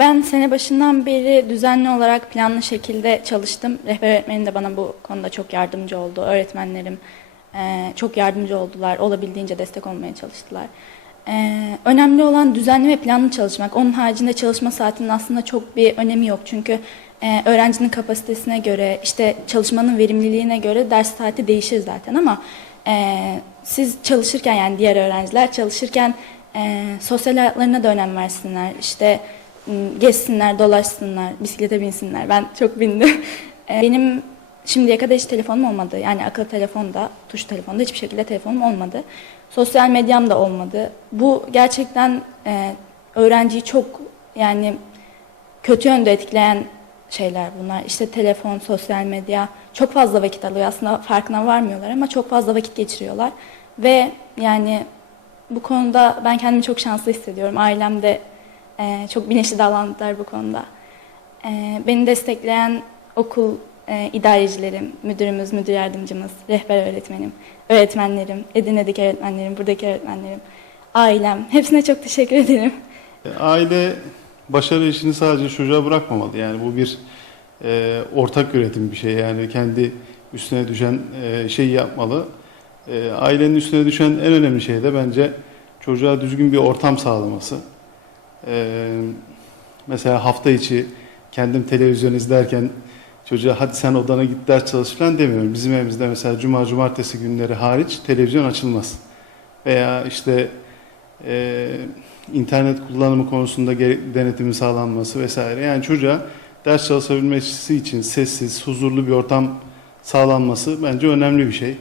ben sene başından beri düzenli olarak planlı şekilde çalıştım. Rehber öğretmenim de bana bu konuda çok yardımcı oldu. Öğretmenlerim e, çok yardımcı oldular. Olabildiğince destek olmaya çalıştılar. E, önemli olan düzenli ve planlı çalışmak. Onun haricinde çalışma saatinin aslında çok bir önemi yok. Çünkü e, öğrencinin kapasitesine göre, işte çalışmanın verimliliğine göre ders saati değişir zaten ama siz çalışırken yani diğer öğrenciler çalışırken sosyal hayatlarına da önem versinler. İşte gezsinler, dolaşsınlar, bisiklete binsinler. Ben çok bindim. E, benim şimdiye kadar hiç telefonum olmadı. Yani akıllı telefonda, tuş telefonda hiçbir şekilde telefonum olmadı. Sosyal medyam da olmadı. Bu gerçekten e, öğrenciyi çok yani kötü yönde etkileyen şeyler bunlar. İşte telefon, sosyal medya çok fazla vakit alıyor. Aslında farkına varmıyorlar ama çok fazla vakit geçiriyorlar. Ve yani bu konuda ben kendimi çok şanslı hissediyorum. Ailem de e, çok bilinçli davrandılar bu konuda. E, beni destekleyen okul e, idarecilerim, müdürümüz, müdür yardımcımız, rehber öğretmenim, öğretmenlerim, Edirne'deki öğretmenlerim, buradaki öğretmenlerim, ailem. Hepsine çok teşekkür ederim. E, Aile başarı işini sadece çocuğa bırakmamalı. Yani bu bir e, ortak üretim bir şey. Yani kendi üstüne düşen e, şeyi yapmalı. E, ailenin üstüne düşen en önemli şey de bence çocuğa düzgün bir ortam sağlaması. E, mesela hafta içi kendim televizyon izlerken çocuğa hadi sen odana git ders çalış falan demiyorum. Bizim evimizde mesela cuma cumartesi günleri hariç televizyon açılmaz. Veya işte e, internet kullanımı konusunda denetimin sağlanması vesaire. Yani çocuğa ders çalışabilmesi için sessiz, huzurlu bir ortam sağlanması bence önemli bir şey.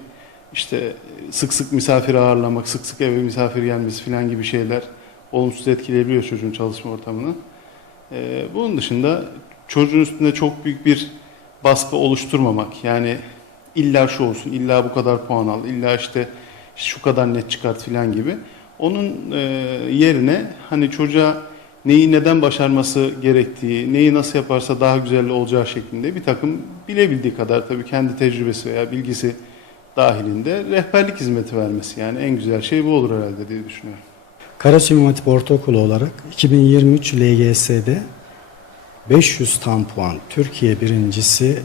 İşte sık sık misafir ağırlamak, sık sık eve misafir gelmesi falan gibi şeyler olumsuz etkileyebiliyor çocuğun çalışma ortamını. Ee, bunun dışında çocuğun üstünde çok büyük bir baskı oluşturmamak. Yani illa şu olsun, illa bu kadar puan al, illa işte şu kadar net çıkart falan gibi. Onun e, yerine hani çocuğa neyi neden başarması gerektiği, neyi nasıl yaparsa daha güzel olacağı şeklinde bir takım bilebildiği kadar tabii kendi tecrübesi veya bilgisi dahilinde rehberlik hizmeti vermesi. Yani en güzel şey bu olur herhalde diye düşünüyorum. Karasu Hatip Ortaokulu olarak 2023 LGS'de 500 tam puan Türkiye birincisi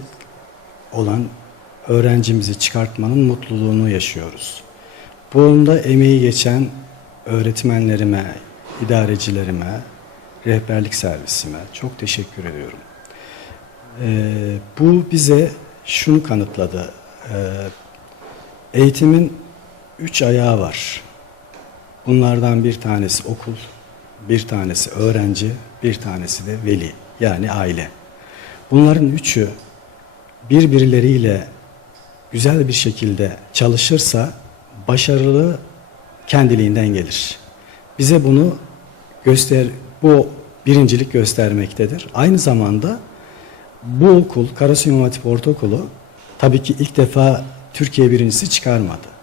olan öğrencimizi çıkartmanın mutluluğunu yaşıyoruz. Bunda emeği geçen öğretmenlerime, idarecilerime, rehberlik servisime çok teşekkür ediyorum. Ee, bu bize şunu kanıtladı. Ee, eğitimin üç ayağı var. Bunlardan bir tanesi okul, bir tanesi öğrenci, bir tanesi de veli yani aile. Bunların üçü birbirleriyle güzel bir şekilde çalışırsa başarılı kendiliğinden gelir. Bize bunu göster bu birincilik göstermektedir. Aynı zamanda bu okul Karasu İmam Hatip Ortaokulu tabii ki ilk defa Türkiye birincisi çıkarmadı.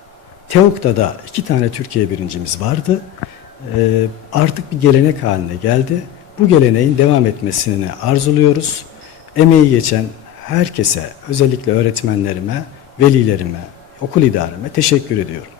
TEOK'ta da iki tane Türkiye birincimiz vardı. Ee, artık bir gelenek haline geldi. Bu geleneğin devam etmesini arzuluyoruz. Emeği geçen herkese, özellikle öğretmenlerime, velilerime, okul idareme teşekkür ediyorum.